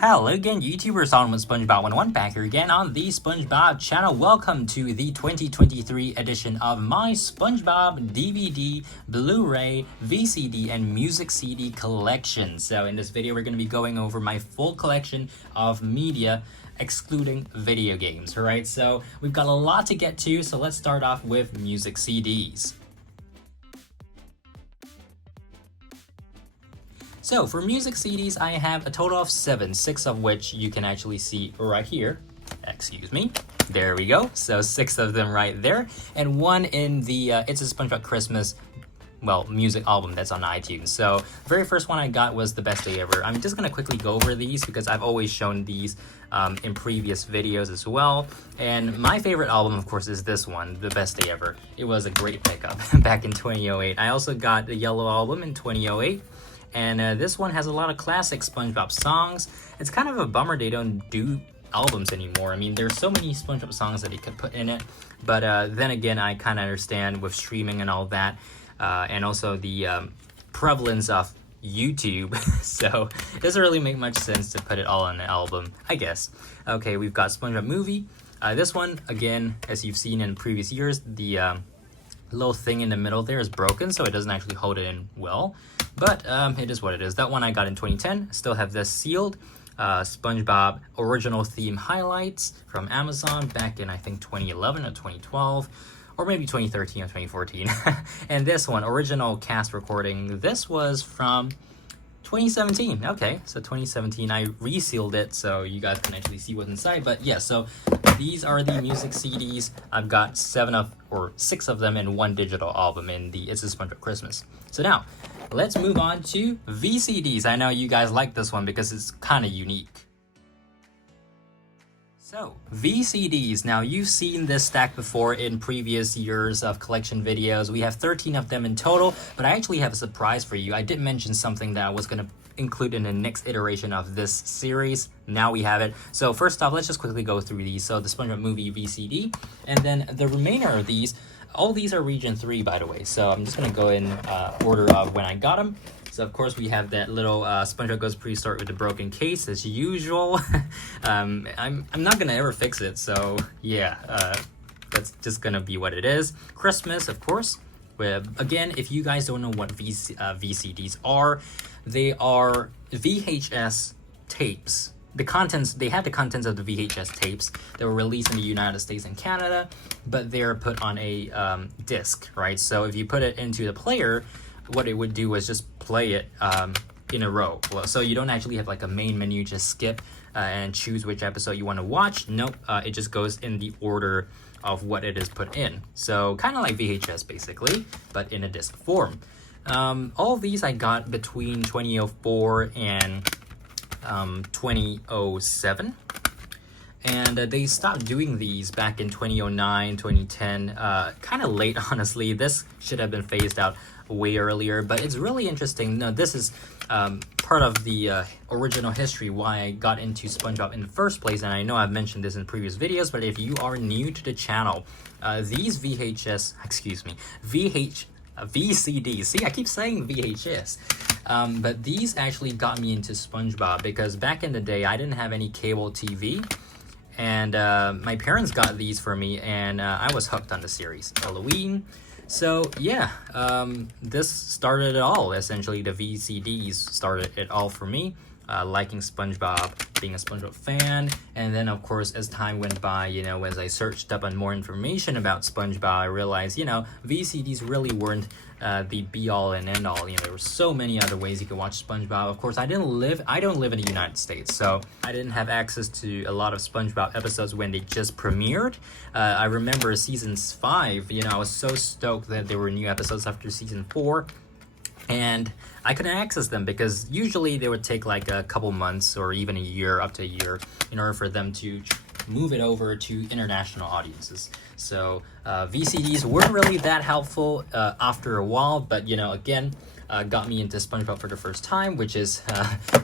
Hello again, YouTubers, on with SpongeBob 101 back here again on the SpongeBob channel. Welcome to the 2023 edition of my SpongeBob DVD, Blu-ray, VCD, and music CD collection. So in this video, we're going to be going over my full collection of media, excluding video games. All right, so we've got a lot to get to, so let's start off with music CDs. So for music CDs, I have a total of 7, 6 of which you can actually see right here. Excuse me. There we go. So 6 of them right there. And 1 in the It's a SpongeBob Christmas, music album that's on iTunes. So the very first one I got was The Best Day Ever. I'm just going to quickly go over these because I've always shown these in previous videos as well. And my favorite album, of course, is this one, The Best Day Ever. It was a great pickup back in 2008. I also got the Yellow Album in 2008. And this one has a lot of classic SpongeBob songs. It's kind of a bummer they don't do albums anymore. I mean, there's so many SpongeBob songs that they could put in it. But then again, I kind of understand with streaming and all that. And also the prevalence of YouTube. So it doesn't really make much sense to put it all on the album, I guess. Okay, we've got SpongeBob Movie. This one, again, as you've seen in previous years, the little thing in the middle there is broken, so it doesn't actually hold it in well. But it is what it is. That one I got in 2010. Still have this sealed. SpongeBob original theme highlights from Amazon back in, I think, 2011 or 2012. Or maybe 2013 or 2014. And this one, original cast recording. This was from 2017. Okay, so 2017. I resealed it so you guys can actually see what's inside. But yeah, so these are the music CDs. I've got 6 of them in one digital album in the It's a SpongeBob Christmas. So now, let's move on to VCDs. I know you guys like this one because it's kind of unique. So, VCDs. Now, you've seen this stack before in previous years of collection videos. We have 13 of them in total, but I actually have a surprise for you. I did mention something that I was going to include in the next iteration of this series. Now we have it. So first off, let's just quickly go through these. So the SpongeBob Movie VCD, and then the remainder of these, all these are region 3, by the way. So I'm just going to go in order of when I got them. So of course we have that little SpongeBob Goes Prehistoric with the broken case as usual. I'm not gonna ever fix it, so yeah, that's just gonna be what it is. Christmas, of course. Again, if you guys don't know what VCDs are, they are VHS tapes. They have the contents of the VHS tapes that were released in the United States and Canada, but they're put on a disc, right? So if you put it into the player, what it would do was just play it in a row. So you don't actually have like a main menu, just skip and choose which episode you want to watch. Nope, it just goes in the order of what it is put in. So kind of like VHS basically, but in a disc form. All of these I got between 2004 and 2007. And they stopped doing these back in 2009, 2010, kind of late, honestly. This should have been phased out way earlier, but it's really interesting. No, this is part of the original history why I got into SpongeBob in the first place, and I know I've mentioned this in previous videos, but if you are new to the channel, these VCDs, see, I keep saying VHS, but these actually got me into SpongeBob because back in the day, I didn't have any cable TV, and my parents got these for me, and I was hooked on the series. Halloween. So yeah, this started it all. Essentially, the VCDs started it all for me, liking SpongeBob, being a SpongeBob fan. And then of course, as time went by, you know, as I searched up on more information about SpongeBob, I realized, you know, VCDs really weren't the be all and end all. You know, there were so many other ways you could watch SpongeBob. Of course, I don't live in the United States, so I didn't have access to a lot of SpongeBob episodes when they just premiered. I remember season 5, you know, I was so stoked that there were new episodes after season 4. And I couldn't access them because usually they would take like a couple months or even a year, up to a year, in order for them to move it over to international audiences. So VCDs weren't really that helpful after a while, but you know, again, got me into SpongeBob for the first time, which is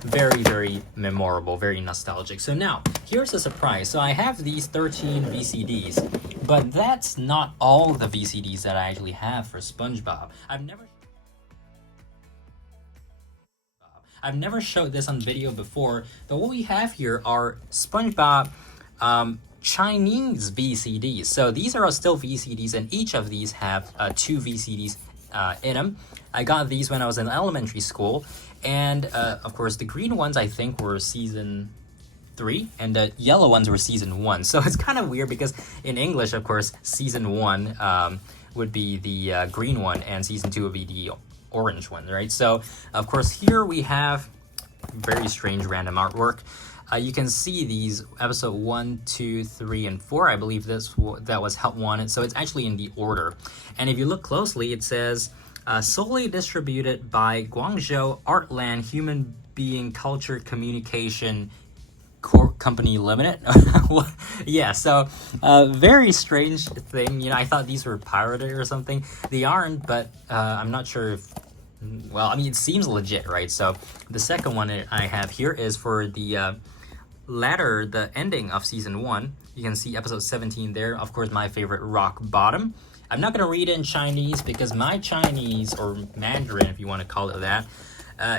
very, very memorable, very nostalgic. So now, here's a surprise. So I have these 13 VCDs, but that's not all the VCDs that I actually have for SpongeBob. I've never showed this on video before, but what we have here are SpongeBob Chinese VCDs. So these are still VCDs, and each of these have 2 VCDs in them. I got these when I was in elementary school, and of course the green ones I think were season 3, and the yellow ones were season 1. So it's kind of weird because in English, of course, season 1 would be the green one, and season 2 would be the orange one, right? So of course here we have very strange random artwork. You can see these episode 1, 2, 3, and 4. I believe that was Help Wanted. So it's actually in the order. And if you look closely, it says solely distributed by Guangzhou Artland Human Being Culture Communication Company Limited. Yeah, so very strange thing. You know, I thought these were pirated or something. They aren't, but I'm not sure if. Well, I mean, it seems legit, right? So the second one I have here is for the the ending of season 1. You can see episode 17 there. Of course, my favorite, Rock Bottom. I'm not gonna read it in Chinese because my Chinese, or Mandarin if you want to call it that,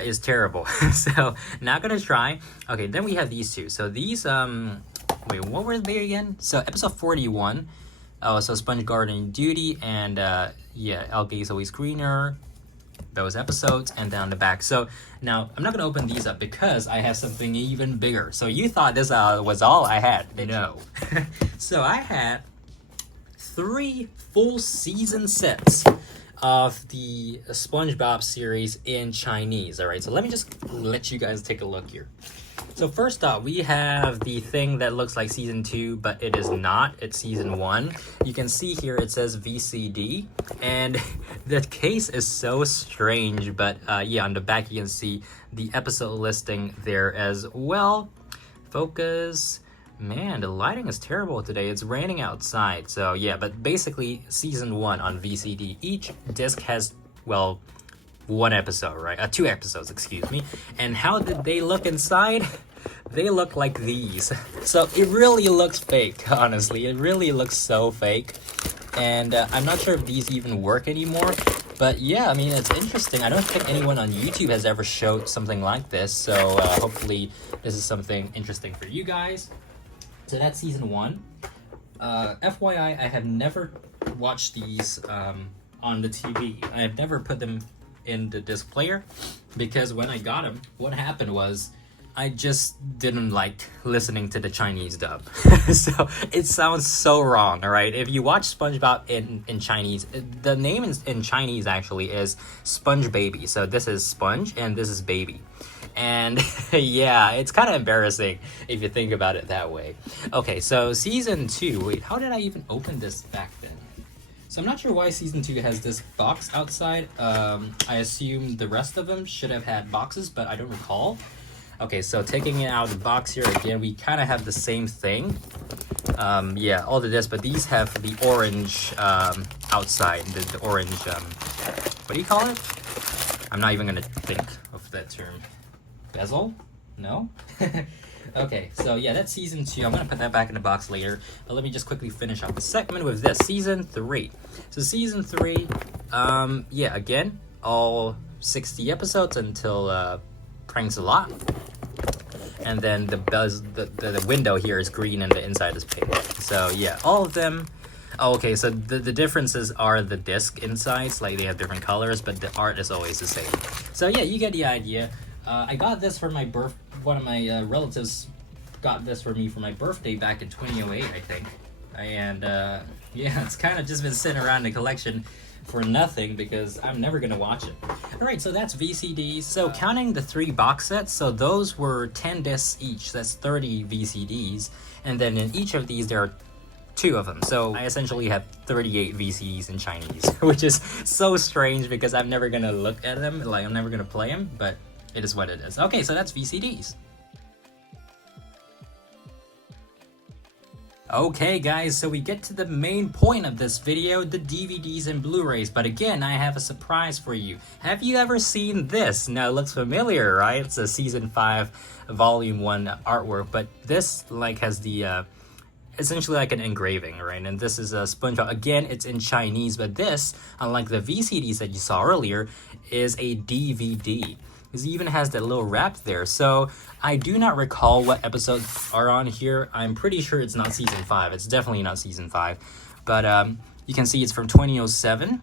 is terrible. So not gonna try. Okay, then we have these two. So these wait, what were they again? So episode 41. Oh, so Sponge Gardening Duty, and yeah, Algae is Always Greener, those episodes, and down the back. So now I'm not gonna open these up because I have something even bigger. So you thought this was all I had? No. So I had 3 full season sets of the SpongeBob series in Chinese. All right, so let me just let you guys take a look here. So first up, we have the thing that looks like season 2, but it is not. It's season 1. You can see here it says VCD, and the case is so strange, but yeah, on the back you can see the episode listing there as well. Focus. Man, the lighting is terrible today. It's raining outside. So yeah, but basically season 1 on VCD. Each disc has, well, 1 episode, right? 2 episodes, excuse me. And how did they look inside? They look like these. So it really looks fake, honestly. It really looks so fake. And I'm not sure if these even work anymore. But yeah, I mean, it's interesting. I don't think anyone on YouTube has ever showed something like this. So hopefully this is something interesting for you guys. So that's season 1. FYI, I have never watched these on the TV. I have never put them in the disc player because when I got them, what happened was I just didn't like listening to the Chinese dub. So it sounds so wrong, all right? If you watch SpongeBob in Chinese, the name in Chinese actually is Sponge Baby. So this is Sponge and this is Baby. And yeah, it's kind of embarrassing if you think about it that way. Okay, so season 2. Wait, how did I even open this back then? So I'm not sure why season 2 has this box outside. I assume the rest of them should have had boxes, but I don't recall. Okay, so taking it out of the box here again, we kind of have the same thing. Yeah, all the discs, but these have the orange outside, the orange, what do you call it? I'm not even gonna think of that term. Bezel? No? Okay, so yeah, that's season 2. I'm gonna put that back in the box later, but let me just quickly finish up the segment with this, season 3. So season 3, yeah, again, all 60 episodes until Pranks a Lot. And then the window here is green and the inside is pink. So yeah, all of them. Oh, okay, so the differences are the disc insides, like they have different colors, but the art is always the same. So yeah, you get the idea. I got this for my one of my relatives got this for me for my birthday back in 2008, I think. And yeah, it's kind of just been sitting around in the collection for nothing because I'm never gonna watch it. All right, so that's VCDs. So counting the 3 box sets, so those were 10 discs each. That's 30 VCDs, and then in each of these there are 2 of them. So I essentially have 38 VCDs in Chinese, which is so strange because I'm never gonna look at them, like I'm never gonna play them, but it is what it is. Okay, so that's VCDs. Okay guys, so we get to the main point of this video, the DVDs and Blu-rays, but again, I have a surprise for you. Have you ever seen this? Now it looks familiar, right? It's a season 5 volume 1 artwork, but this like has the essentially like an engraving, right? And this is a SpongeBob. Again, it's in Chinese, but this, unlike the VCDs that you saw earlier, is a DVD. It even has that little wrap there. So I do not recall what episodes are on here. I'm pretty sure it's not season 5. It's definitely not season 5. But you can see it's from 2007.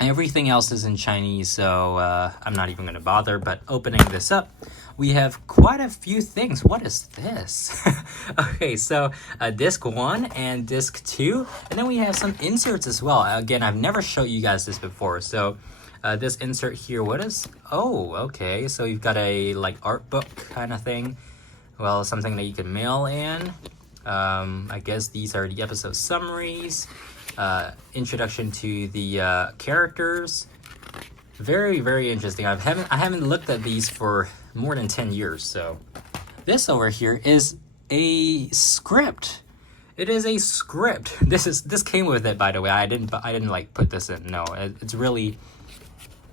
Everything else is in Chinese, so I'm not even going to bother. But opening this up, we have quite a few things. What is this? Okay, so disc 1 and disc 2. And then we have some inserts as well. Again, I've never showed you guys this before. So this insert here, what is? Oh, okay. So you've got a like art book kind of thing. Well, something that you can mail in. I guess these are the episode summaries. Introduction to the characters. Very, very interesting. I haven't looked at these for more than 10 years. So this over here is a script. It is a script. This came with it, by the way. I didn't like put this in. No, it's really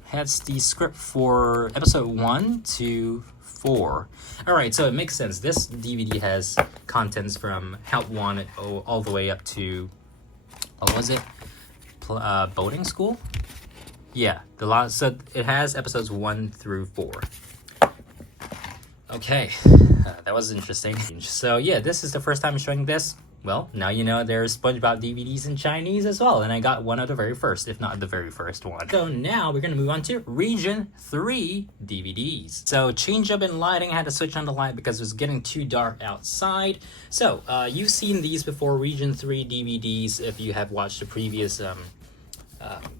has the script for episode 1 to 4. All right, so it makes sense. This DVD has contents from Help Wanted all the way up to, what was it? Boating school? Yeah, so it has episodes 1 through 4. Okay, that was interesting. So yeah, this is the first time showing this. Well, now you know there's SpongeBob DVDs in Chinese as well, and I got one of the very first, if not the very first one. So now we're gonna move on to Region 3 DVDs. So change up in lighting, I had to switch on the light because it was getting too dark outside. So you've seen these before, Region 3 DVDs, if you have watched the previous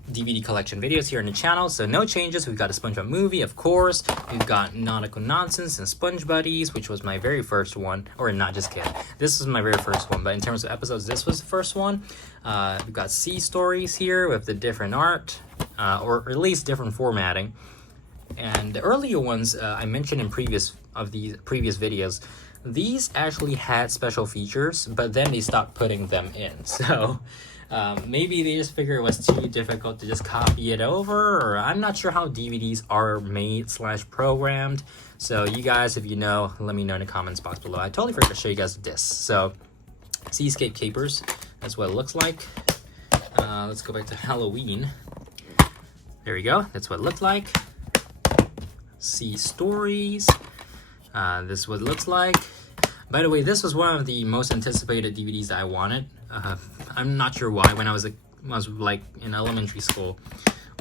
DVD collection videos here on the channel. So no changes. We've got a SpongeBob movie, of course. We've got Nautical Nonsense and Sponge Buddies, which was my very first one. Or not, just kidding. This was my very first one, but in terms of episodes, this was the first one. We've got Sea Stories here with the different art, or at least different formatting. And the earlier ones I mentioned in previous videos, these actually had special features, but then they stopped putting them in. So maybe they just figured it was too difficult to just copy it over, or I'm not sure how DVDs are made / programmed. So you guys, if you know, let me know in the comments box below. I totally forgot to show you guys this. So Seascape Capers, that's what it looks like. Let's go back to Halloween. There we go, that's what it looked like. Sea Stories, this is what it looks like. By the way, this was one of the most anticipated DVDs that I wanted. I'm not sure why. When I was like in elementary school,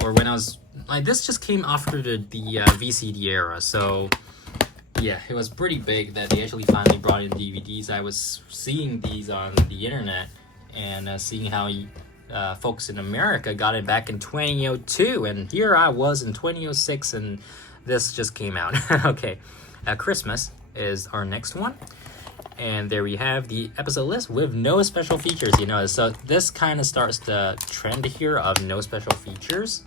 or when I was like, this just came after the VCD era. So yeah, it was pretty big that they actually finally brought in DVDs. I was seeing these on the internet and seeing how folks in America got it back in 2002, and here I was in 2006, and this just came out. Okay, Christmas is our next one. And there we have the episode list with no special features, you know. So this kind of starts the trend here of no special features.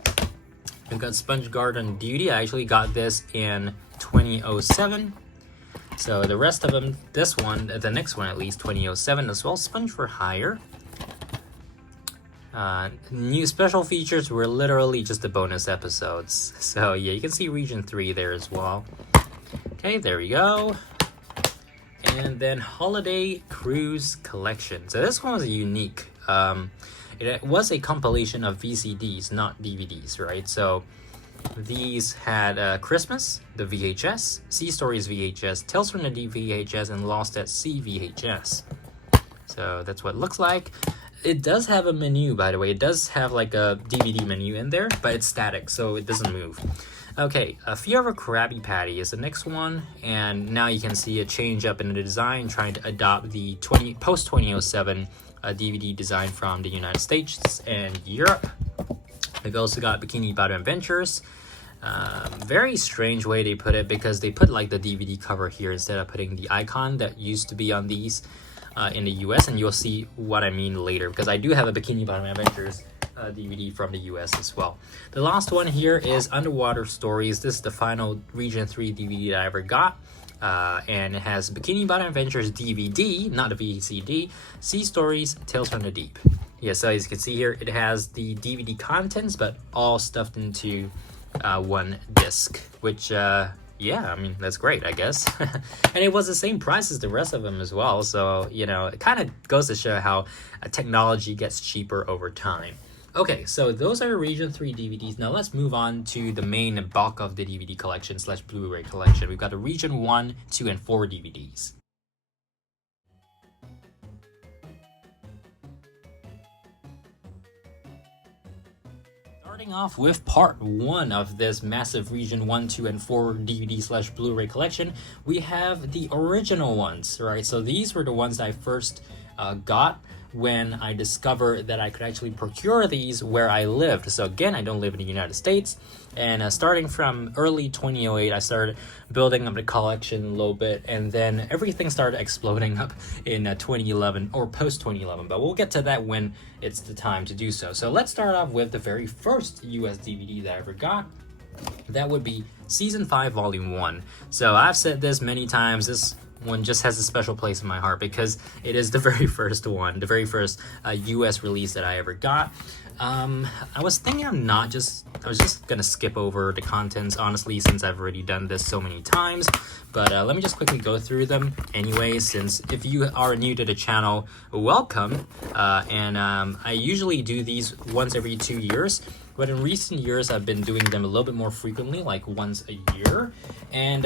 We've got Sponge Garden Duty. I actually got this in 2007. So the rest of them, this one, the next one at least, 2007 as well. Sponge for Hire. New special features were literally just the bonus episodes. So yeah, you can see Region 3 there as well. Okay, there we go. And then Holiday Cruise Collection. So this one was unique. It was a compilation of VCDs, not DVDs, right? So these had Christmas, the VHS, Sea Stories VHS, Tales from the Deep VHS, and Lost at Sea VHS. So that's what it looks like. It does have a menu, by the way. It does have like a DVD menu in there, but it's static, so it doesn't move. Okay, Fear of a Krabby Patty is the next one, and now you can see a change up in the design, trying to adopt the post-2007 DVD design from the United States and Europe. We've also got Bikini Bottom Adventures. Very strange way they put it, because they put like the DVD cover here instead of putting the icon that used to be on these in the US, and you'll see what I mean later, because I do have a Bikini Bottom Adventures DVD from the US as well. The last one here is Underwater Stories. This is the final Region 3 DVD that I ever got. And it has Bikini Bottom Adventures DVD, not the VCD, Sea Stories, Tales from the Deep. Yeah, so as you can see here, it has the DVD contents, but all stuffed into one disc, which, yeah, I mean, that's great, I guess. And it was the same price as the rest of them as well. So, you know, it kind of goes to show how technology gets cheaper over time. Okay, so those are Region 3 DVDs. Now let's move on to the main bulk of the DVD collection slash Blu-ray collection. We've got the Region 1, 2, and 4 DVDs. Starting off with part 1 of this massive Region 1, 2, and 4 DVD slash Blu-ray collection, we have the original ones, right? So these were the ones I first got when I discovered that I could actually procure these where I lived. So again, I don't live in the United States, and starting from early 2008, I started building up the collection a little bit, and then everything started exploding up in 2011 or post 2011, but we'll get to that when it's the time to do so. So let's start off with the very first US DVD that I ever got. That would be Season 5 Volume 1. So I've said this many times, this one just has a special place in my heart because it is the very first one, the very first US release that I ever got. I was thinking I was just gonna skip over the contents, honestly, since I've already done this so many times. But let me just quickly go through them anyway, since if you are new to the channel, welcome. I usually do these once every 2 years. But in recent years, I've been doing them a little bit more frequently, like once a year. And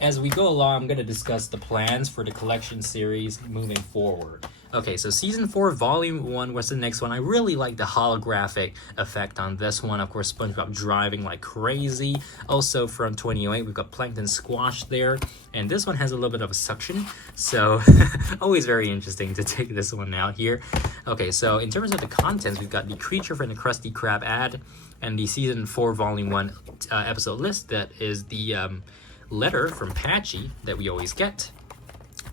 as we go along, I'm going to discuss the plans for the collection series moving forward. Okay, so Season 4, Volume 1 was the next one. I really like the holographic effect on this one. Of course, SpongeBob driving like crazy. Also from 2008, we've got Plankton Squash there. And this one has a little bit of a suction. So always very interesting to take this one out here. Okay, so in terms of the contents, we've got the Creature from the Krusty Krab ad and the Season 4, Volume 1 episode list. That is the letter from Patchy that we always get.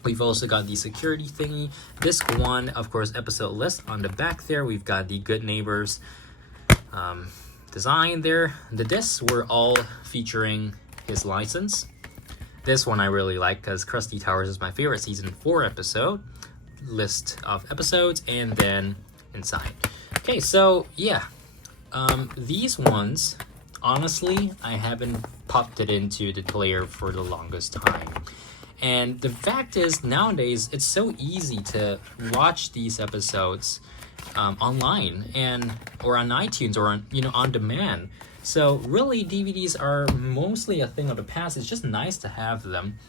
We've also got the security thingy, disc 1, of course, episode list. On the back there, we've got the Good Neighbors design there. The discs were all featuring his license. This one I really like because Krusty Towers is my favorite Season 4 episode. List of episodes, and then inside. Okay, so yeah, these ones, honestly, I haven't popped it into the player for the longest time. And the fact is, nowadays, it's so easy to watch these episodes online or on iTunes or on demand. So really, DVDs are mostly a thing of the past. It's just nice to have them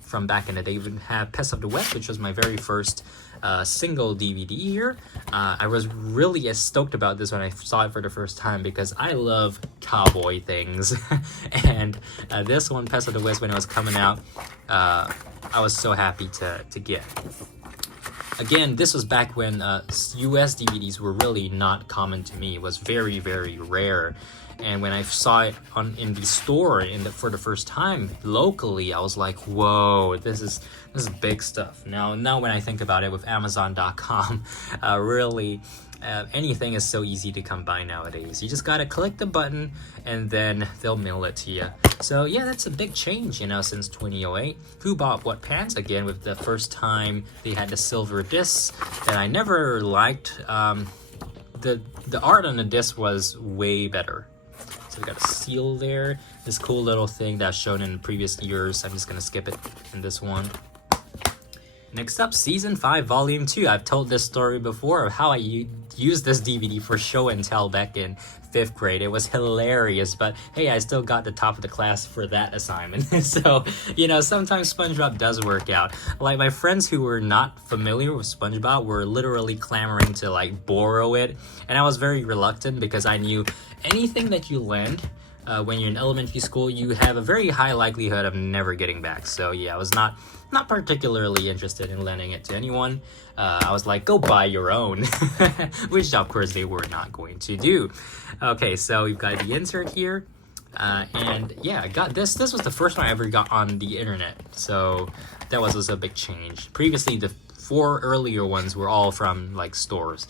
from back in the day. We even have Pets of the West, which was my very first single DVD here. I was really stoked about this when I saw it for the first time because I love cowboy things. And this one, Pets of the West, when it was coming out, I was so happy to get. Again, this was back when US DVDs were really not common to me. It was very, very rare. And when I saw it in the store for the first time locally, I was like, whoa, this is big stuff. Now when I think about it with Amazon.com, really anything is so easy to come by nowadays. You just gotta click the button and then they'll mail it to you. So yeah, that's a big change, since 2008. Who Bought What Pants, again, with the first time they had the silver discs that I never liked. The art on the disc was way better. So we got a seal there. This cool little thing that's shown in previous years. I'm just gonna skip it in this one. Next up, Season 5, Volume 2. I've told this story before of how I used this DVD for show and tell back in 5th grade. It was hilarious, but hey, I still got the top of the class for that assignment. So, sometimes SpongeBob does work out. Like, my friends who were not familiar with SpongeBob were literally clamoring to, borrow it. And I was very reluctant because I knew anything that you lend when you're in elementary school, you have a very high likelihood of never getting back. So yeah, I was not particularly interested in lending it to anyone. I was like, go buy your own, which of course they were not going to do. Okay, so we've got the insert here. And yeah, I got this. This was the first one I ever got on the internet. So that was also a big change. Previously, the 4 earlier ones were all from stores.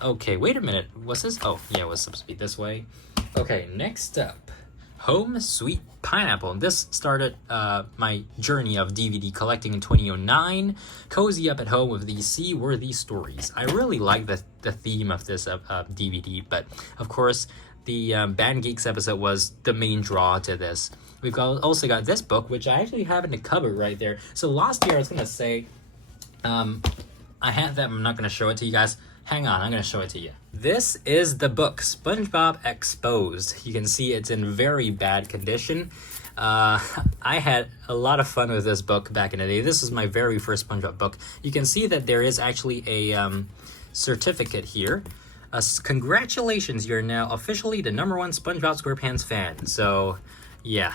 Okay, wait a minute. What's this? Oh, yeah, it was supposed to be this way. Okay, next up. Home Sweet Pineapple. This started my journey of DVD collecting in 2009. Cozy up at home with these sea-worthy stories. I really like the theme of this DVD, but of course, the Band Geeks episode was the main draw to this. We've also got this book, which I actually have in the cupboard right there. So last year, I was going to say, I had that, I'm not going to show it to you guys. Hang on, I'm going to show it to you. This is the book, SpongeBob Exposed. You can see it's in very bad condition. I had a lot of fun with this book back in the day. This was my very first SpongeBob book. You can see that there is actually a certificate here. Congratulations, you're now officially the #1 SpongeBob SquarePants fan. So, yeah.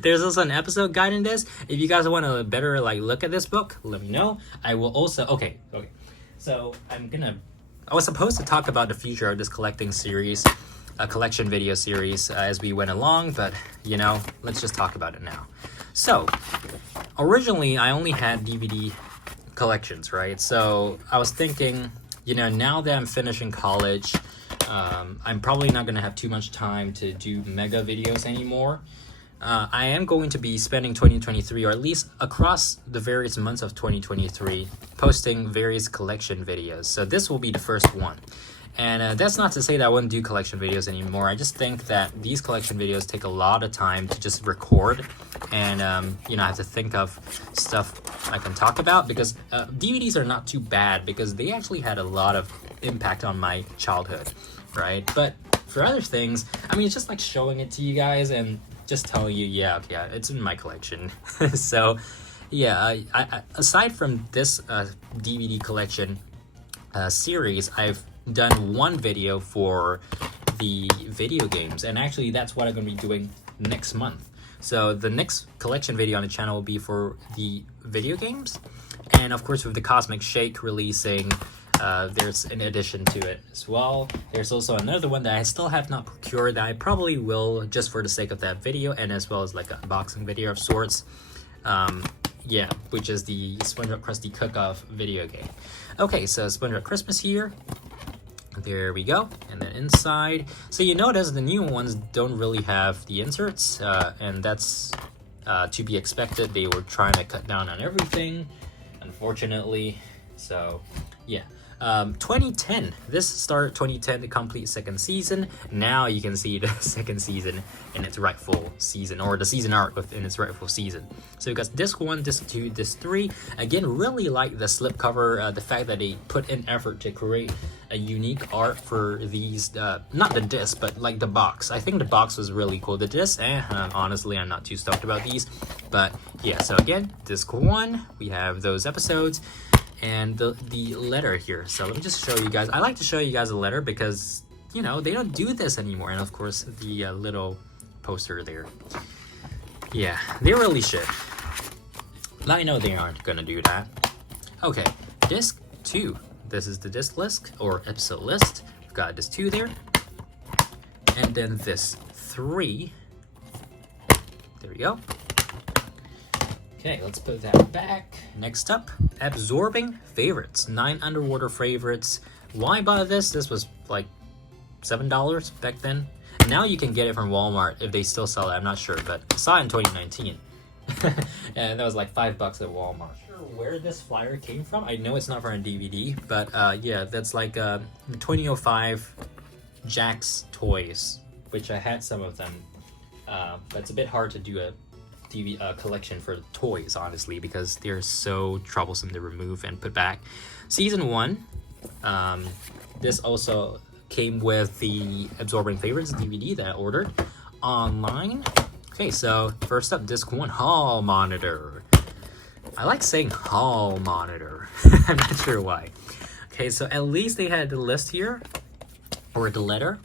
There's also an episode guide in this. If you guys want to better look at this book, let me know. I will also... Okay. So, I was supposed to talk about the future of this collecting series, a collection video series as we went along, but, let's just talk about it now. So, originally, I only had DVD collections, right? So, I was thinking... now that I'm finishing college, I'm probably not going to have too much time to do mega videos anymore. I am going to be spending 2023, or at least across the various months of 2023, posting various collection videos. So this will be the first one. And that's not to say that I wouldn't do collection videos anymore. I just think that these collection videos take a lot of time to just record. And, I have to think of stuff I can talk about. Because DVDs are not too bad because they actually had a lot of impact on my childhood, right? But for other things, it's just like showing it to you guys and just telling you, yeah, it's in my collection. So, yeah, I aside from this DVD collection series, I've done one video for the video games, and actually that's what I'm going to be doing next month. So the next collection video on the channel will be for the video games, and of course with the Cosmic Shake releasing, there's an addition to it as well. There's also another one that I still have not procured that I probably will just for the sake of that video, and as well as an unboxing video of sorts. Which is the SpongeBob Krusty Cook-Off video game. Okay, so SpongeBob Christmas here. There we go. And then inside. So you notice the new ones don't really have the inserts, and that's to be expected. They were trying to cut down on everything, unfortunately. So, yeah. 2010. This started 2010, the complete second season. Now you can see the second season in its rightful season, or the season arc within its rightful season. So you got disc 1, disc 2, disc 3. Again, really like the slipcover, the fact that they put in effort to create a unique art for these, not the disc, but the box. I think the box was really cool. The disc, honestly, I'm not too stoked about these. But yeah, so again, disc 1, we have those episodes. And the letter here. So let me just show you guys. I like to show you guys a letter because, they don't do this anymore. And of course, the little poster there. Yeah, they really should. I know they aren't gonna do that. Okay, disc 2. This is the disc list, or episode list. We've got disc 2 there. And then this 3. There we go. Okay, let's put that back. Next up, absorbing favorites. 9 underwater favorites. Why buy this? This was $7 back then. Now you can get it from Walmart if they still sell it. I'm not sure, but I saw it in 2019. And that was $5 at Walmart. Not sure where this flyer came from. I know it's not from a DVD, but yeah, that's 2005 Jack's Toys, which I had some of them. But it's a bit hard to do a collection for toys, honestly, because they're so troublesome to remove and put back. Season 1, this also came with the Absorbing Favorites DVD that I ordered online. Okay, so first up, disc 1, Hall Monitor. I like saying Hall Monitor. I'm not sure why. Okay, so at least they had the list here, or the letter,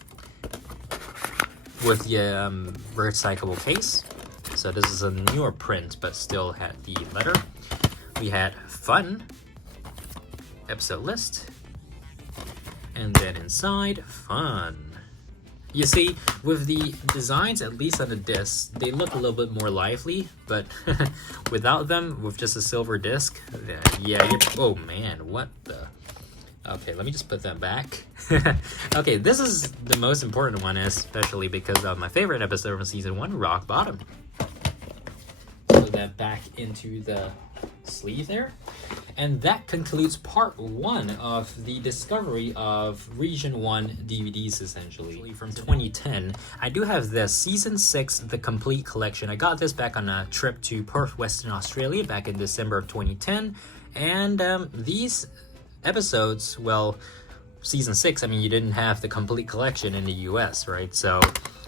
with the recyclable case. So this is a newer print, but still had the letter. We had Fun, episode list, and then inside, Fun. You see, with the designs, at least on the disc, they look a little bit more lively, but without them, with just a silver disc, yeah, oh man, what the... Okay, let me just put that back. Okay, this is the most important one, especially because of my favorite episode from season 1, Rock Bottom. Put that back into the sleeve there. And that concludes part 1 of the discovery of Region 1 DVDs, essentially, from 2010. I do have the Season 6, The Complete Collection. I got this back on a trip to Perth, Western Australia, back in December of 2010. And these episodes, well, season 6, I mean, you didn't have the complete collection in the US, right? So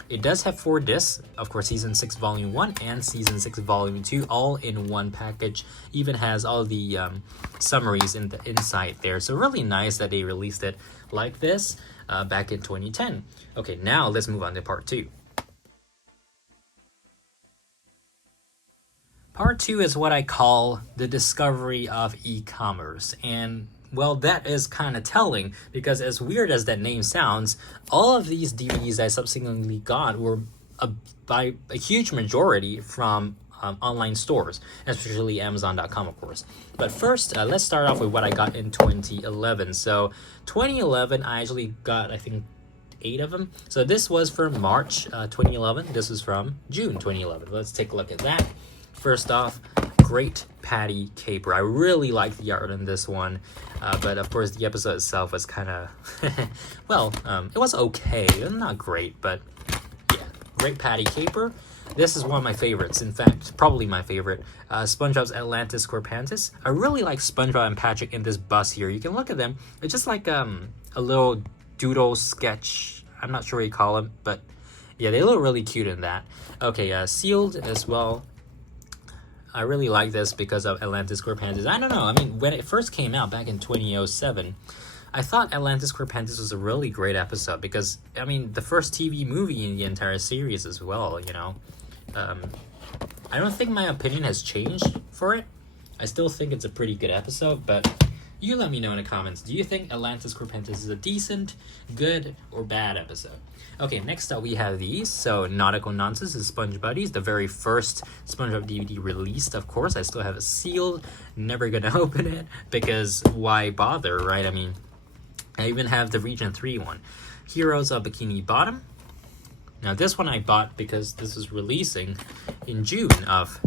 it does have 4 discs, of course, season 6 volume 1 and season 6 volume 2, all in one package. Even has all the summaries in the inside there. So really nice that they released it like this back in 2010. Okay, now let's move on to part 2. Part 2 is what I call the discovery of e-commerce, and well, that is kind of telling, because as weird as that name sounds, all of these DVDs I subsequently got were by a huge majority from online stores, especially Amazon.com, of course. But first, let's start off with what I got in 2011. So 2011, I actually got, I think, 8 of them. So this was from March 2011. This is from June 2011. Let's take a look at that. First off, great Patty caper. I really like the art in this one, but of course the episode itself was kind of, well, it was okay, not great, but yeah, great Patty caper. This is one of my favorites, in fact, probably my favorite, SpongeBob's Atlantis SquarePantis. I really like SpongeBob and Patrick in this bus here. You can look at them. It's just like a little doodle sketch. I'm not sure what you call them, but yeah, they look really cute in that. Okay, sealed as well. I really like this because of Atlantis SquarePantis. I don't know, I mean, when it first came out back in 2007, I thought Atlantis SquarePantis was a really great episode because, I mean, the first TV movie in the entire series as well, you know. I don't think my opinion has changed for it. I still think it's a pretty good episode, but you let me know in the comments. Do you think Atlantis SquarePantis is a decent, good, or bad episode? Okay, next up we have these. So Nautical Nonsense is Sponge Buddies, the very first SpongeBob DVD released, of course. I still have it sealed, never gonna open it, because why bother, right? I mean, I even have the Region 3 one. Heroes of Bikini Bottom. Now this one I bought because this is releasing in June of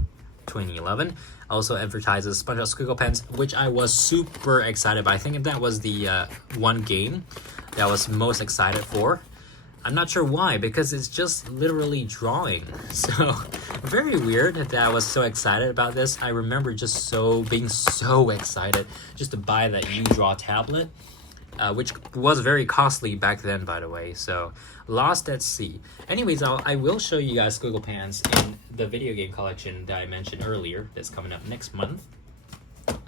2011. Also advertises SpongeBob SquigglePants, which I was super excited about. I think that was the one game that I was most excited for. I'm not sure why, because it's just literally drawing. So very weird that I was so excited about this. I remember just being so excited just to buy that UDraw tablet, which was very costly back then, by the way. So Lost at Sea. Anyways, I will show you guys SquigglePants in the video game collection that I mentioned earlier that's coming up next month.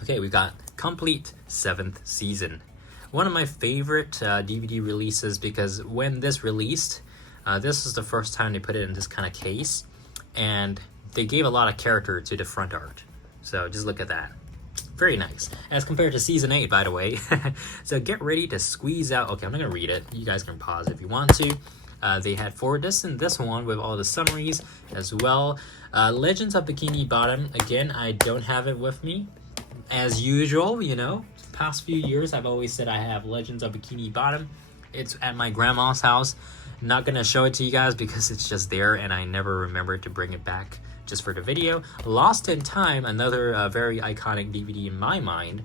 Okay, we got complete 7th season. One of my favorite DVD releases, because when this released, this is the first time they put it in this kind of case, and they gave a lot of character to the front art. So just look at that. Very nice. As compared to season 8, by the way. So get ready to squeeze out. Okay, I'm not going to read it. You guys can pause if you want to. They had 4 discs in this one with all the summaries as well. Legends of Bikini Bottom. Again, I don't have it with me. As usual, you know. Past few years, I've always said I have Legends of Bikini Bottom. It's at my grandma's house. Not gonna show it to you guys because it's just there and I never remember to bring it back just for the video. Lost in Time, another very iconic DVD in my mind,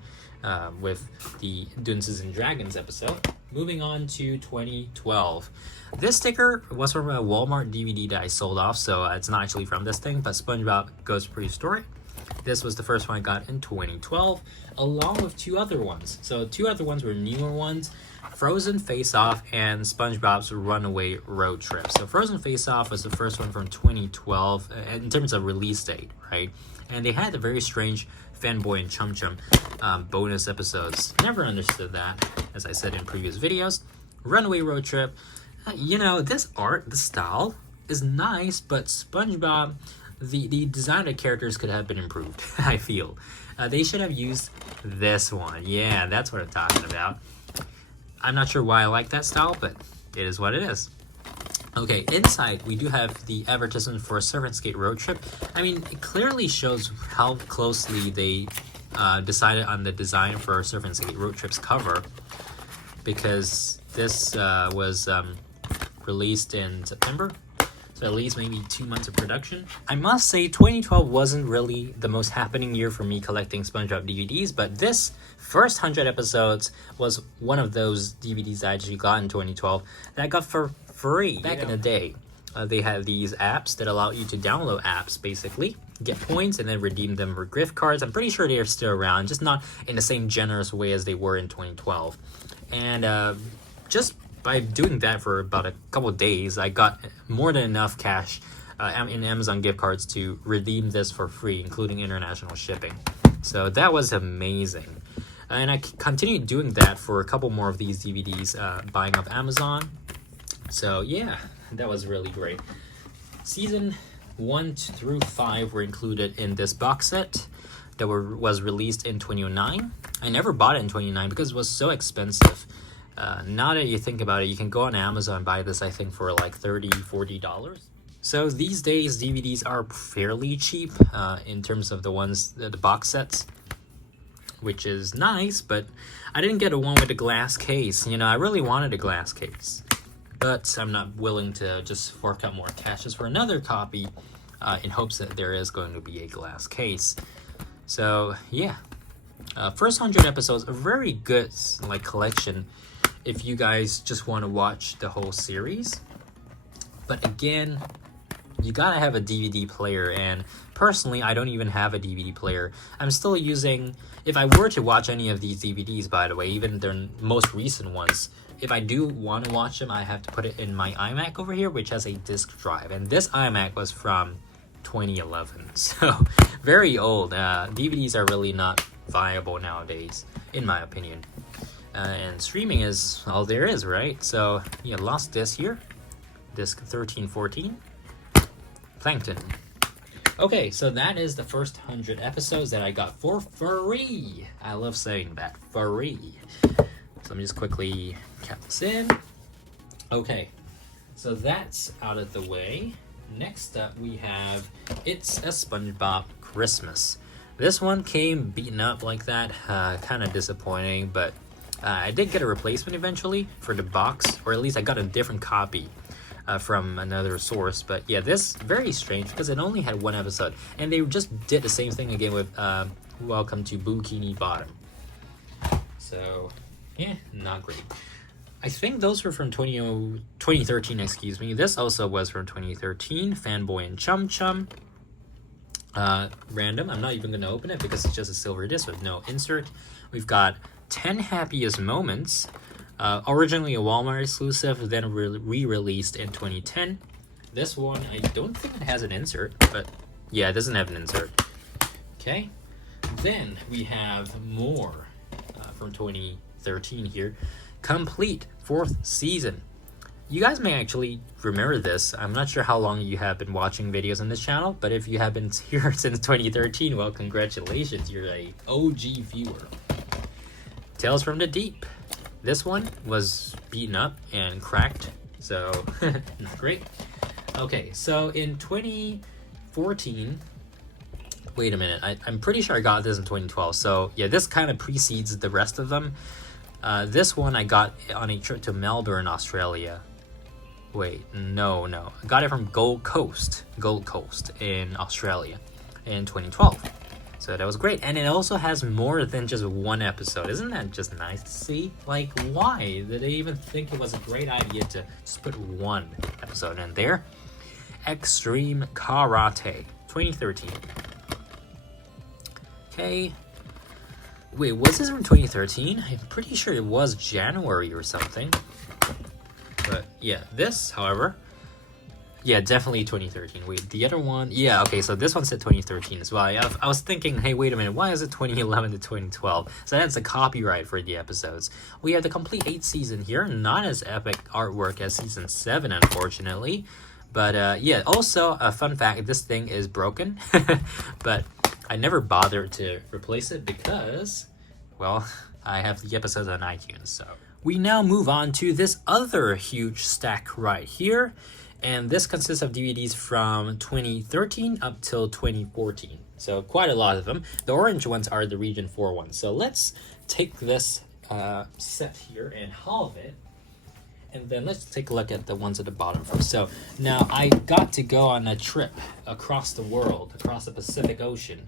with the Dunces and Dragons episode. Moving on to 2012. This sticker was from a Walmart DVD that I sold off, so it's not actually from this thing, but SpongeBob Goes Prehistoric. This was the first one I got in 2012, along with 2 other ones. So 2 other ones were newer ones, Frozen Face Off and SpongeBob's Runaway Road Trip. So Frozen Face Off was the first one from 2012 in terms of release date, right? And they had a very strange Fanboy and Chum Chum bonus episodes. Never understood that, as I said in previous videos. Runaway Road Trip. You know, this art, the style is nice, but SpongeBob, the design of the characters could have been improved, I feel. They should have used this one. Yeah, that's what I'm talking about. I'm not sure why I like that style, but it is what it is. Okay, inside we do have the advertisement for Serpent's Gate Road Trip. I mean, it clearly shows how closely they decided on the design for Serpent's Gate Road Trip's cover, because this was released in September. So at least maybe 2 months of production. I must say 2012 wasn't really the most happening year for me collecting SpongeBob DVDs, but this first 100 episodes was one of those DVDs I actually got in 2012 that I got for free back in the day. they had these apps that allow you to download apps, basically, get points, and then redeem them for gift cards. I'm pretty sure they are still around, just not in the same generous way as they were in 2012. And just by doing that for about a couple of days, I got more than enough cash in Amazon gift cards to redeem this for free, including international shipping. So that was amazing. And I continued doing that for a couple more of these DVDs, buying off Amazon. So yeah, that was really great. Season 1 through 5 were included in this box set that was released in 2009. I never bought it in 2009 because it was so expensive. Now that you think about it, you can go on Amazon and buy this, I think, for like $30-$40. So these days, DVDs are fairly cheap in terms of the box sets, which is nice, but I didn't get a one with a glass case. You know, I really wanted a glass case, but I'm not willing to just fork out more cash just for another copy in hopes that there is going to be a glass case. So yeah, first 100 episodes, a very good like collection if you guys just want to watch the whole series. But again, you gotta have a DVD player, and personally, I don't even have a DVD player. I'm still using, if I were to watch any of these DVDs, by the way, even their most recent ones, if I do want to watch them, I have to put it in my iMac over here, which has a disk drive. And this iMac was from 2011, so very old. DVDs are really not viable nowadays, in my opinion. And streaming is all there is, right? So yeah, lost this here, disc 1314. Plankton. Okay, so that is the first 100 episodes that I got for free. I love saying that, free. So let me just quickly cap this in. Okay, so that's out of the way. Next up we have It's a SpongeBob Christmas. This one came beaten up like that, kind of disappointing, but I did get a replacement eventually for the box, or at least I got a different copy from another source. But yeah, this very strange because it only had one episode, and they just did the same thing again with Welcome to Bikini Bottom. So yeah, not great. I think those were from 2013, excuse me. This also was from 2013, Fanboy and Chum Chum. Random, I'm not even going to open it because it's just a silver disc with no insert. We've got 10 Happiest Moments, originally a Walmart exclusive, then re-released in 2010. This one, I don't think it has an insert, but yeah, it doesn't have an insert. Okay, then we have more from 2013 here. Complete 4th season. You guys may actually remember this. I'm not sure how long you have been watching videos on this channel, but if you have been here since 2013, well, congratulations, you're a OG viewer. Tales from the Deep. This one was beaten up and cracked, so not great. Okay, so in 2014, wait a minute, I'm pretty sure I got this in 2012, so yeah, this kind of precedes the rest of them. This one I got on a trip to Melbourne, Australia. Wait, no. I got it from Gold Coast in Australia in 2012. So that was great. And it also has more than just one episode. Isn't that just nice to see? Like, why did they even think it was a great idea to just put one episode in there? Extreme Karate, 2013. Okay. Wait, was this from 2013? I'm pretty sure it was January or something. But yeah, this, however, yeah, definitely 2013. Wait, the other one, yeah, okay, so this one said 2013 as well. I was thinking, hey, wait a minute, why is it 2011 to 2012? So that's a copyright for the episodes. We have the complete 8th season here, not as epic artwork as season 7, unfortunately. But yeah, also a fun fact, this thing is broken, but I never bothered to replace it because, well, I have the episodes on iTunes, so. We now move on to this other huge stack right here, and this consists of DVDs from 2013 up till 2014, so quite a lot of them. The orange ones are the Region 4 ones, so let's take this set here and halve it, and then let's take a look at the ones at the bottom first. So now I got to go on a trip across the world, across the Pacific Ocean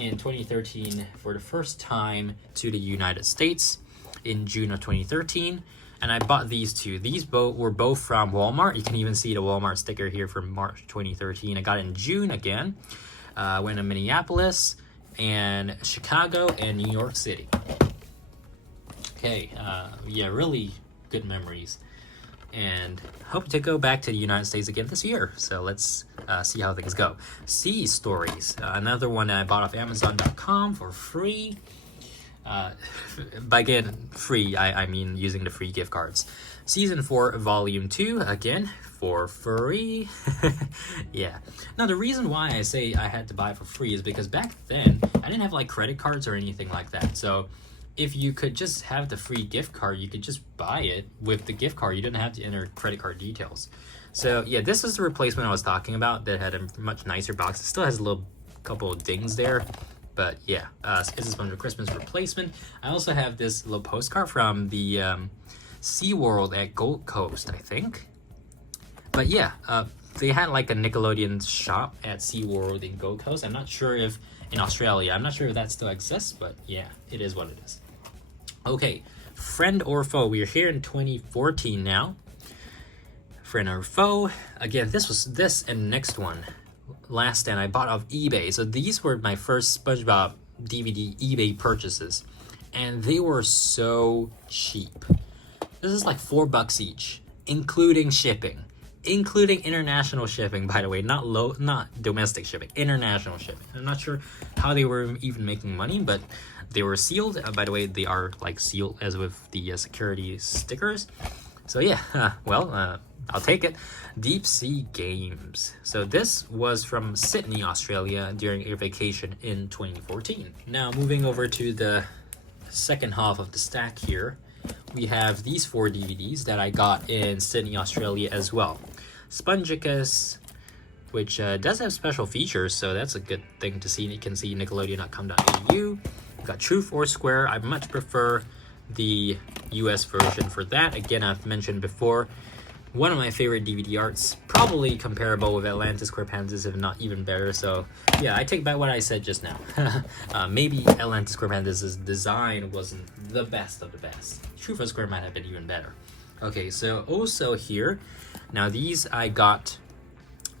in 2013 for the first time to the United States. In June of 2013, And I bought these two. These both were both from Walmart. You can even see the Walmart sticker here from March 2013. I got it in June again. Went to Minneapolis and Chicago and New York City. Okay, yeah, really good memories. And hope to go back to the United States again this year. So let's see how things go. Sea Stories, another one that I bought off Amazon.com for free. By again, free, I mean using the free gift cards. Season 4, Volume 2, again, for free. Yeah. Now, the reason why I say I had to buy it for free is because back then, I didn't have like credit cards or anything like that. So if you could just have the free gift card, you could just buy it with the gift card. You didn't have to enter credit card details. So yeah, this is the replacement I was talking about that had a much nicer box. It still has a little couple of dings there. But yeah, It's a SpongeBob Christmas replacement. I also have this little postcard from the SeaWorld at Gold Coast, I think. But yeah, they had like a Nickelodeon shop at SeaWorld in Gold Coast. I'm not sure if in Australia, I'm not sure if that still exists, but yeah, it is what it is. Okay, Friend or Foe. We are here in 2014 now. Friend or Foe. Again, this and the next one. Last stand I bought off eBay. So these were my first SpongeBob DVD eBay purchases, and they were so cheap. This is like $4 each, including shipping, including international shipping. By the way, not domestic shipping, international shipping. I'm not sure how they were even making money, but they were sealed. By the way, they are like sealed as with the security stickers. So yeah, I'll take it. Deep Sea Games. So this was from Sydney, Australia during a vacation in 2014. Now moving over to the second half of the stack here, we have these 4 DVDs that I got in Sydney, Australia as well. Spongicus, which does have special features, so that's a good thing to see. You can see nickelodeon.com.au. We've got Truth or Square. I much prefer the US version for that. Again, I've mentioned before, one of my favorite DVD arts, probably comparable with Atlantis SquarePants, if not even better. So yeah, I take back what I said just now. Maybe Atlantis SquarePants' design wasn't the best of the best. Truth or Square might have been even better. Okay, so also here, now these I got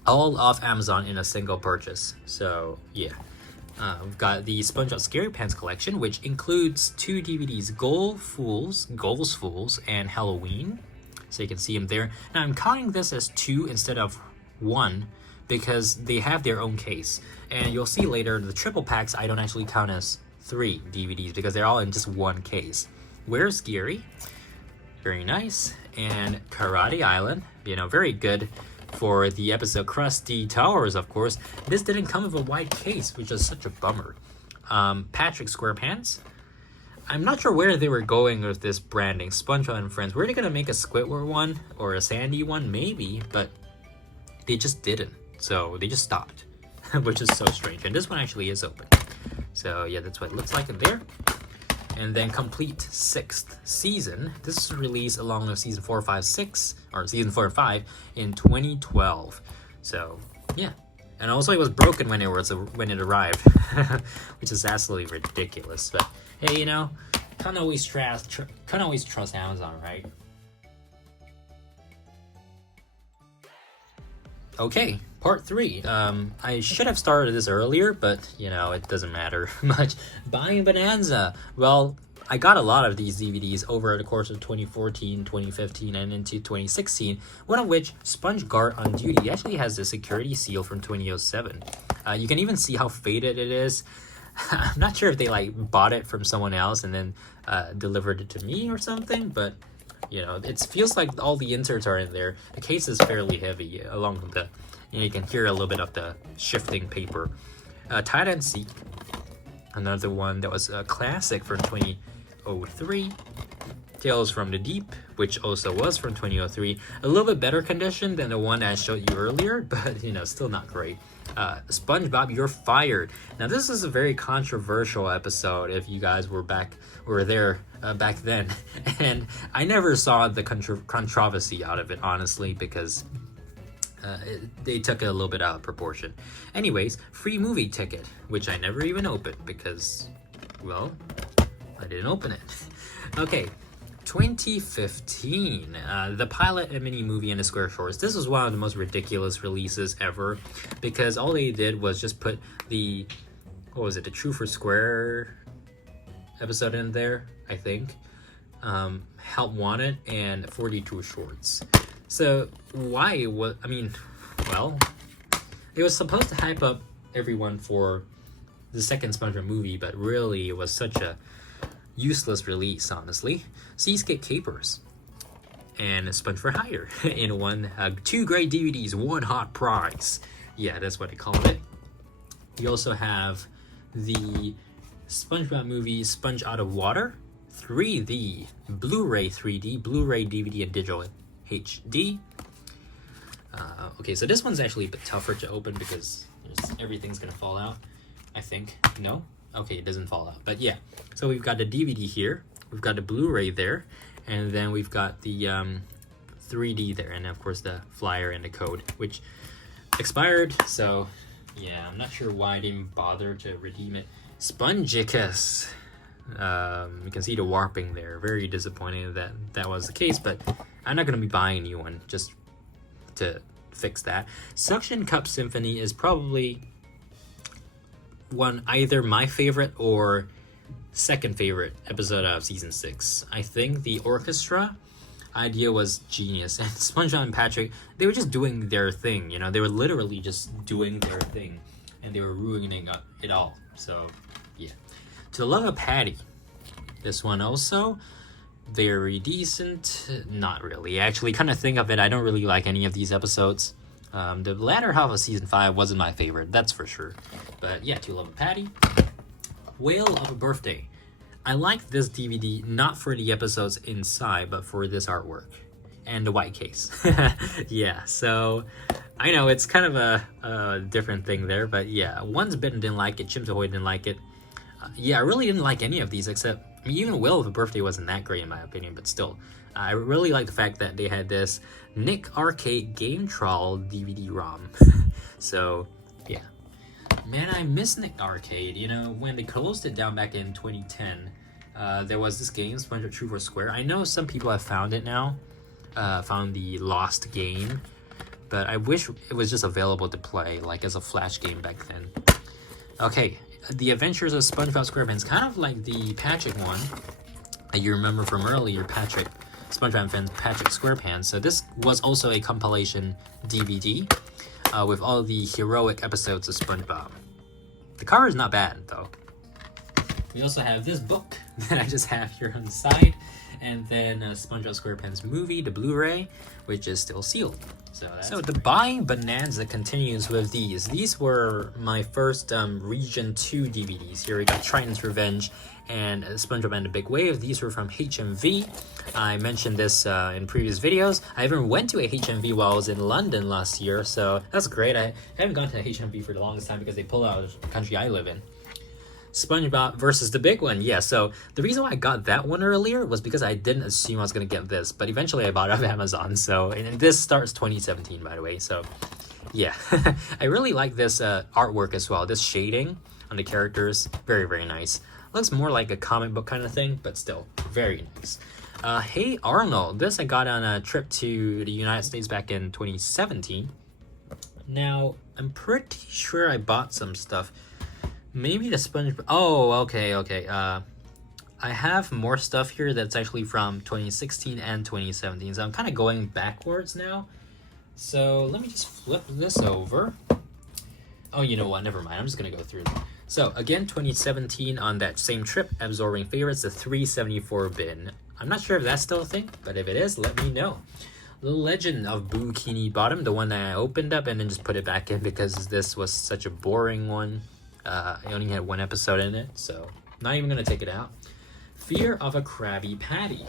all off Amazon in a single purchase. So yeah, we've got the SpongeBob Scary Pants collection, which includes 2 DVDs, Goals Fools, and Halloween. So you can see them there. Now I'm counting this as 2 instead of 1 because they have their own case. And you'll see later the triple packs I don't actually count as 3 DVDs because they're all in just one case. Where's Gary? Very nice. And Karate Island, very good for the episode Krusty Towers, of course. This didn't come with a white case, which is such a bummer. Patrick SquarePants. I'm not sure where they were going with this branding. SpongeBob and Friends. Were they going to make a Squidward one or a Sandy one? Maybe, but they just didn't. So they just stopped, which is so strange. And this one actually is open. So yeah, that's what it looks like in there. And then Complete 6th Season. This is released along with Season 4, 5, 6, or Season 4 and 5 in 2012. So yeah. And also it was broken when it arrived, which is absolutely ridiculous. But hey, can't always trust Amazon, right? Okay, part 3. I should have started this earlier, but it doesn't matter much. Buying Bonanza. Well, I got a lot of these DVDs over the course of 2014, 2015, and into 2016, one of which, SpongeGuard on Duty, actually has the security seal from 2007. You can even see how faded it is. I'm not sure if they bought it from someone else and then delivered it to me or something, but it feels like all the inserts are in there. The case is fairly heavy, along with the, you can hear a little bit of the shifting paper. Hide and Seek, another one that was a classic from 2003. Tales from the Deep, which also was from 2003. A little bit better condition than the one I showed you earlier, but still not great. SpongeBob, You're Fired. Now this is a very controversial episode if you guys were there back then, and I never saw the controversy out of it, honestly, because they took it a little bit out of proportion. Anyways, Free Movie Ticket, which I never even opened because, well, I didn't open it. Okay, 2015, the pilot and mini movie and the Square Shorts. This was one of the most ridiculous releases ever because all they did was just put the, what was it, the True for Square episode in there, I think. Help Wanted and 42 Shorts. So why was, I mean, well, it was supposed to hype up everyone for the second SpongeBob movie, but really it was such a useless release, honestly. Seascape Capers and Sponge for Hire in one, 2 great DVDs, 1 hot prize. Yeah, that's what they call it. You also have the SpongeBob movie Sponge Out of Water 3D, Blu-ray 3D, Blu-ray DVD and digital HD. Okay, so this one's actually a bit tougher to open because everything's gonna fall out, I think. No? Okay, it doesn't fall out, but yeah. So we've got the DVD here, we've got the Blu-ray there, and then we've got the 3D there, and of course the flyer and the code, which expired, so yeah, I'm not sure why I didn't bother to redeem it. Spongicus. You can see the warping there. Very disappointing that that was the case, but I'm not going to be buying a new one just to fix that. Suction Cup Symphony is probably either my favorite or second favorite episode of season 6. I think the orchestra idea was genius, and SpongeBob and Patrick, they were just doing their thing, you know, they were literally just doing their thing, and they were ruining it all. So yeah. To the Love of Patty, this one also very decent. Not really, actually. Kind of think of it, I don't really like any of these episodes. The latter half of season 5 wasn't my favorite, that's for sure. But yeah, To Love of Patty. Whale of a Birthday. I like this DVD not for the episodes inside, but for this artwork and the white case. Yeah, so I know it's kind of a different thing there, but yeah, One's Bitten didn't like it, Chimps Ahoy didn't like it. Yeah, I really didn't like any of these except, I mean, even Whale of a Birthday wasn't that great in my opinion, but still. I really like the fact that they had this Nick Arcade Game Trawl DVD-ROM. So, yeah. Man, I miss Nick Arcade. You know, when they closed it down back in 2010, there was this game, SpongeBob True for Square. I know some people have found it now, found the lost game, but I wish it was just available to play, like as a flash game back then. Okay, The Adventures of SpongeBob SquarePants, kind of like the Patrick one. You remember from earlier, SpongeBob and Patrick SquarePants. So this was also a compilation DVD with all the heroic episodes of SpongeBob. The cover is not bad, though. We also have this book that I just have here on the side, and then SpongeBob SquarePants movie, the Blu-ray, which is still sealed. So the buying bonanza continues with these. These were my first Region 2 DVDs. Here we got Triton's Revenge and SpongeBob and the Big Wave. These were from HMV. I mentioned this in previous videos. I even went to a HMV while I was in London last year, so that's great. I haven't gone to a HMV for the longest time because they pulled out of the country I live in. SpongeBob versus the big one. Yeah, so the reason why I got that one earlier was because I didn't assume I was going to get this, but eventually I bought it off Amazon. So, and this starts 2017, by the way. So, yeah. I really like this artwork as well. This shading on the characters, very, very nice. Looks more like a comic book kind of thing, but still, very nice. Hey Arnold. This I got on a trip to the United States back in 2017. Now, I'm pretty sure I bought some stuff. Maybe the SpongeBob. Oh, okay. I have more stuff here that's actually from 2016 and 2017. So I'm kind of going backwards now. So let me just flip this over. Oh, you know what? Never mind. I'm just going to go through them. So again, 2017 on that same trip, absorbing favorites, the 374 bin. I'm not sure if that's still a thing, but if it is, let me know. The Legend of Bikini Bottom, the one that I opened up and then just put it back in because this was such a boring one. I only had one episode in it, so not even going to take it out. Fear of a Krabby Patty.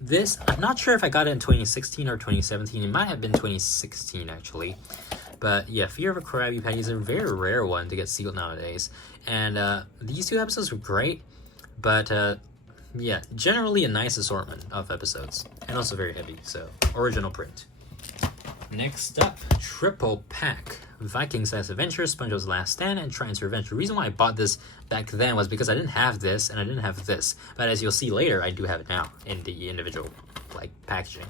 This, I'm not sure if I got it in 2016 or 2017. It might have been 2016, actually. But yeah, Fear of a Krabby Patty is a very rare one to get sealed nowadays. And these 2 episodes were great, but yeah, generally a nice assortment of episodes. And also very heavy, so original print. Next up, triple pack. Vikings Last Adventure, SpongeBob's Last Stand, and Triton's Revenge. The reason why I bought this back then was because I didn't have this and I didn't have this. But as you'll see later, I do have it now in the individual packaging.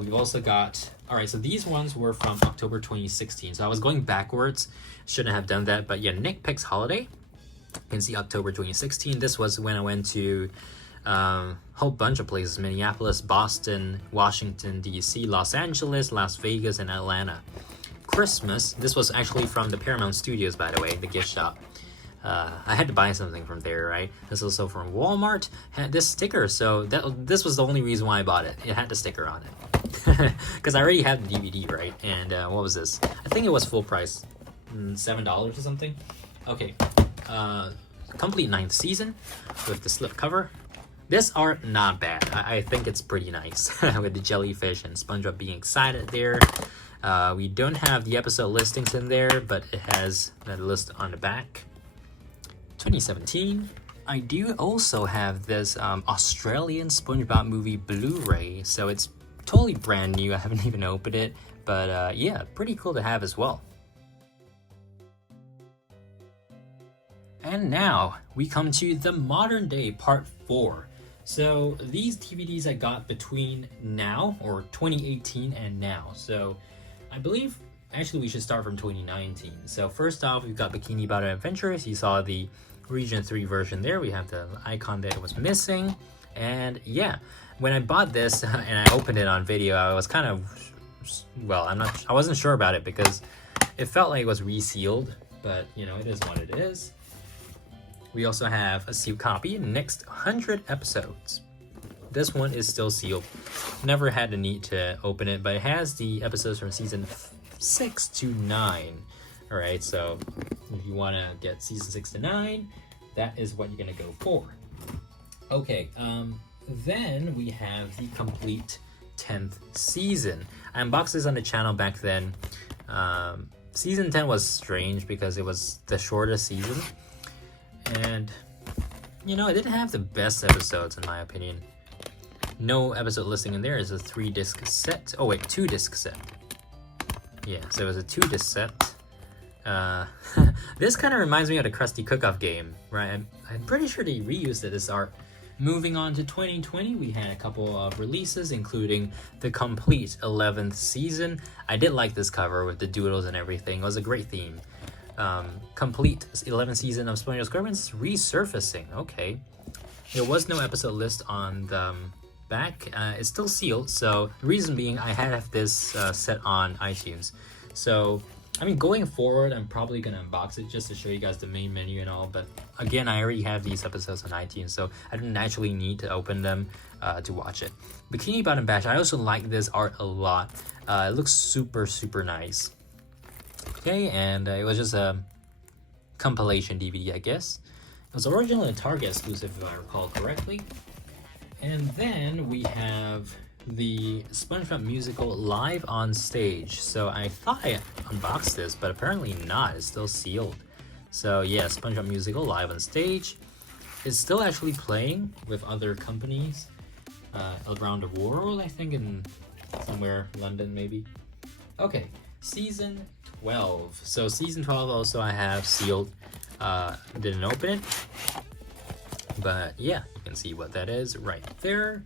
We've also got, alright, so these ones were from October 2016. So I was going backwards. Shouldn't have done that. But yeah, Nick Picks Holiday. You can see October 2016. This was when I went to whole bunch of places: Minneapolis, Boston, Washington DC, Los Angeles, Las Vegas, and Atlanta. Christmas, this was actually from the Paramount Studios, by the way, the gift shop. I had to buy something from there, right? This was also from Walmart. Had this sticker, so this was the only reason why I bought it. It had the sticker on it because I already had the DVD, right? And what was this? I think it was full price, $7 or something. Okay, complete 9th season with the slip cover. This art, not bad. I think it's pretty nice with the jellyfish and SpongeBob being excited there. We don't have the episode listings in there, but it has that list on the back. 2017. I do also have this Australian SpongeBob movie Blu-ray, so it's totally brand new. I haven't even opened it, but yeah, pretty cool to have as well. And now we come to the modern day part 4. So these DVDs I got between now, or 2018 and now. So I believe actually we should start from 2019. So first off, we've got Bikini Bottom Adventures. You saw the Region 3 version there. We have the icon that was missing. And yeah, when I bought this and I opened it on video, I was kind of, well, I wasn't sure about it because it felt like it was resealed, but you know, it is what it is. We also have a sealed copy, next 100 episodes. This one is still sealed. Never had the need to open it, but it has the episodes from season 6 to 9. All right, so if you want to get season 6 to 9, that is what you're going to go for. Okay, then we have the complete 10th season. I unboxed this on the channel back then. Season 10 was strange because it was the shortest season. And, you know, it didn't have the best episodes in my opinion. No episode listing in there. Is a 3-disc set. Oh wait, 2-disc set. Yeah, so it was a 2-disc set. This kind of reminds me of the Krusty Cook-Off game, right? I'm pretty sure they reused this art. Moving on to 2020, we had a couple of releases, including the complete 11th season. I did like this cover with the doodles and everything. It was a great theme. Complete 11th season of SpongeBob SquarePants resurfacing. Okay, there was no episode list on the back. It's still sealed, so the reason being I have this set on iTunes. So I mean, going forward, I'm probably gonna unbox it just to show you guys the main menu and all, but again, I already have these episodes on iTunes, so I didn't actually need to open them to watch it. Bikini Bottom Bash, I also like this art a lot. It looks super nice. Okay, and it was just a compilation DVD, I guess. It was originally a Target exclusive, if I recall correctly. And then we have the SpongeBob Musical live on stage. So I thought I unboxed this, but apparently not. It's still sealed. So yeah, SpongeBob Musical live on stage. It's still actually playing with other companies around the world, I think in somewhere, London maybe. Okay, season 12. So season 12 also I have sealed. Didn't open it. But yeah, you can see what that is right there.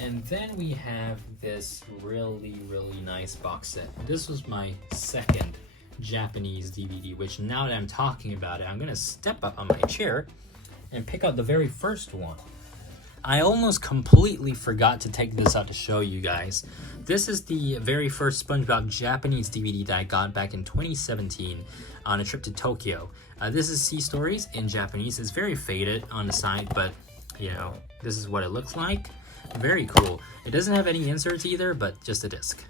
And then we have this really nice box set. This was my second Japanese DVD, which now that I'm talking about it, I'm gonna step up on my chair and pick out the very first one. I almost completely forgot to take this out to show you guys. This is the very first SpongeBob Japanese DVD that I got back in 2017 on a trip to Tokyo. This is Sea Stories in Japanese. It's very faded on the side, but you know, this is what it looks like. Very cool. It doesn't have any inserts either, but just a disc.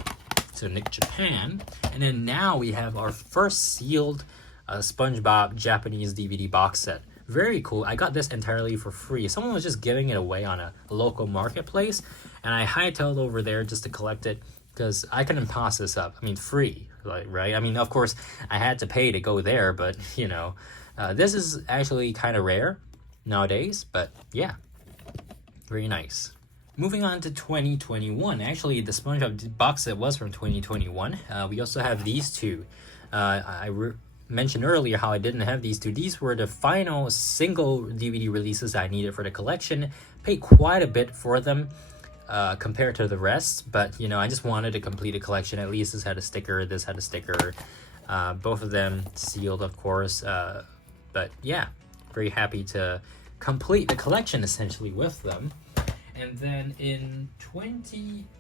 So Nick Japan. And then now we have our first sealed SpongeBob Japanese DVD box set. Very cool. I got this entirely for free. Someone was just giving it away on a local marketplace, and I hightailed over there just to collect it because I couldn't pass this up. I mean, free, like, right? I mean, of course, I had to pay to go there, but you know, this is actually kind of rare nowadays. But yeah, very nice. Moving on to 2021. Actually, the SpongeBob box set was from 2021. We also have these two. I mentioned earlier how I didn't have these two. These were the final single DVD releases I needed for the collection. Paid quite a bit for them compared to the rest, but you know, I just wanted to complete a collection. At least this had a sticker, this had a sticker. Both of them sealed, of course. But yeah, very happy to complete the collection essentially with them. And then in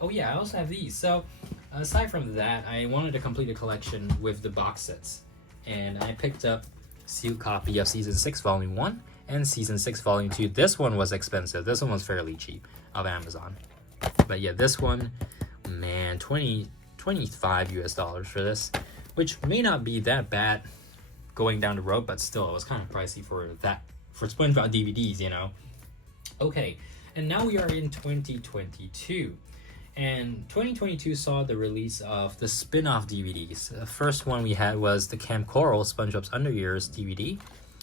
oh yeah, I also have these. So aside from that, I wanted to complete a collection with the box sets. And I picked up sealed copy of Season 6 Volume 1 and Season 6 Volume 2. This one was expensive. This one was fairly cheap of Amazon. But yeah, this one, man, 25 US dollars for this, which may not be that bad going down the road, but still, it was kind of pricey for SpongeBob DVDs, you know. Okay, and now we are in 2022. And 2022 saw the release of the spin-off DVDs. The first one we had was the Camp Coral SpongeBob's Under Years DVD,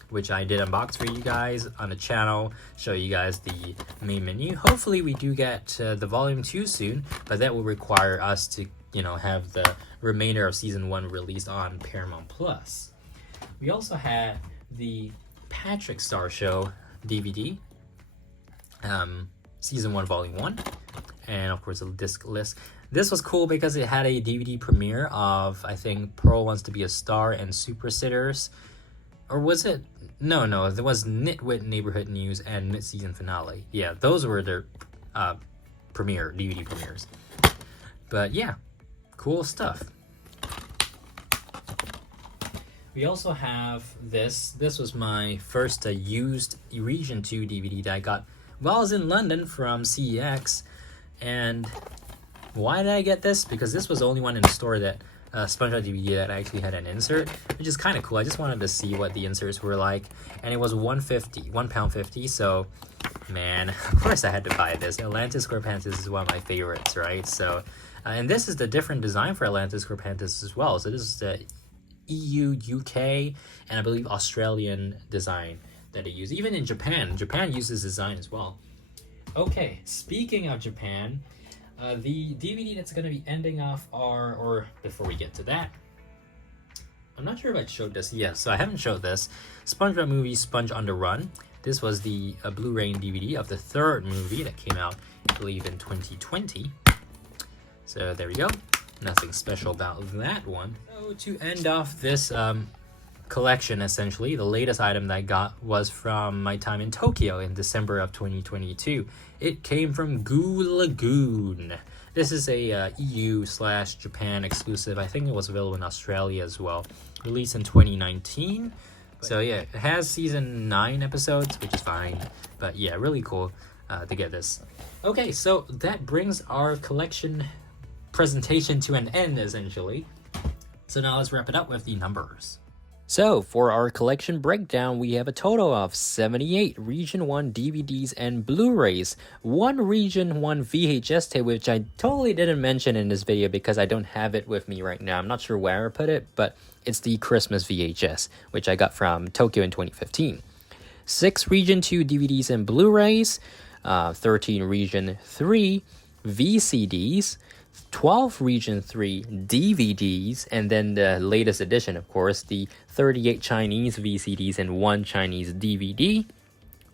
which I did unbox for you guys on the channel, show you guys the main menu. Hopefully we do get the volume 2 soon, but that will require us to, you know, have the remainder of season 1 released on Paramount Plus. We also had the Patrick Star Show DVD, season 1 volume 1, and of course a disc list. This was cool because it had a DVD premiere of, I think, Pearl Wants to Be a Star and Super Sitters. Or was it? No, there was Nitwit Neighborhood News and Mid-Season Finale. Yeah, those were their DVD premieres. But yeah, cool stuff. We also have this. This was my first used Region 2 DVD that I got while I was in London from CEX. And why did I get this? Because this was the only one in the store that SpongeBob DVD that actually had an insert, which is kind of cool. I just wanted to see what the inserts were like, and it was £1.50. So, man, of course I had to buy this. Atlantis Squarepantis is one of my favorites, right? So, and this is the different design for Atlantis Squarepantis as well. So this is the EU, UK, and I believe Australian design that they use. Even in Japan uses design as well. Okay, speaking of Japan, the DVD that's going to be ending off or before we get to that, I'm not sure if I showed this. Yes, so I haven't showed this. SpongeBob movie Sponge on the Run. This was the Blu-ray and DVD of the third movie that came out, I believe, in 2020. So there we go. Nothing special about that one. So to end off this collection, essentially, the latest item that I got was from my time in Tokyo in December of 2022. It came from Goo Lagoon. This is a EU/Japan exclusive. I think it was available in Australia as well. Released in 2019. So yeah, it has season 9 episodes, which is fine. But yeah, really cool to get this. Okay, so that brings our collection presentation to an end, essentially. So now let's wrap it up with the numbers. So, for our collection breakdown, we have a total of 78 Region 1 DVDs and Blu-rays, 1 Region 1 VHS tape, which I totally didn't mention in this video because I don't have it with me right now. I'm not sure where I put it, but it's the Christmas VHS, which I got from Tokyo in 2015. 6 Region 2 DVDs and Blu-rays, 13 Region 3 VCDs, 12 Region 3 DVDs, and then the latest edition, of course, the 38 Chinese VCDs and 1 Chinese DVD.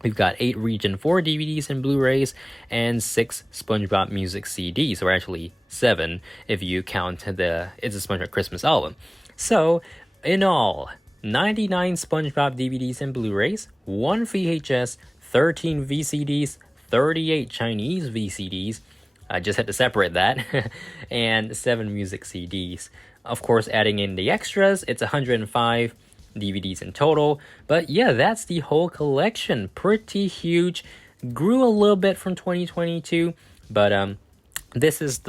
We've got 8 Region 4 DVDs and Blu-rays, and 6 SpongeBob music CDs, or actually 7 if you count the It's a SpongeBob Christmas album. So, in all, 99 SpongeBob DVDs and Blu-rays, 1 VHS, 13 VCDs, 38 Chinese VCDs, I just had to separate that, and 7 music CDs. Of course, adding in the extras, it's 105 DVDs in total. But yeah, that's the whole collection. Pretty huge. Grew a little bit from 2022, but this is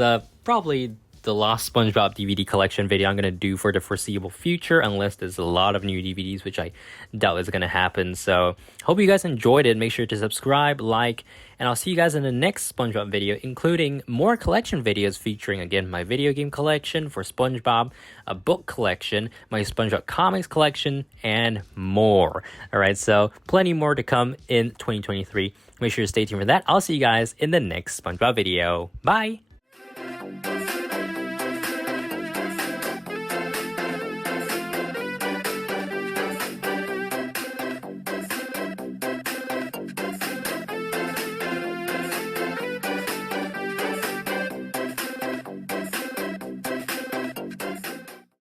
probably the last SpongeBob DVD collection video I'm going to do for the foreseeable future, unless there's a lot of new DVDs, which I doubt is going to happen. So, hope you guys enjoyed it. Make sure to subscribe, like, and I'll see you guys in the next SpongeBob video, including more collection videos featuring, again, my video game collection for SpongeBob, a book collection, my SpongeBob comics collection, and more. Alright, so plenty more to come in 2023. Make sure to stay tuned for that. I'll see you guys in the next SpongeBob video. Bye!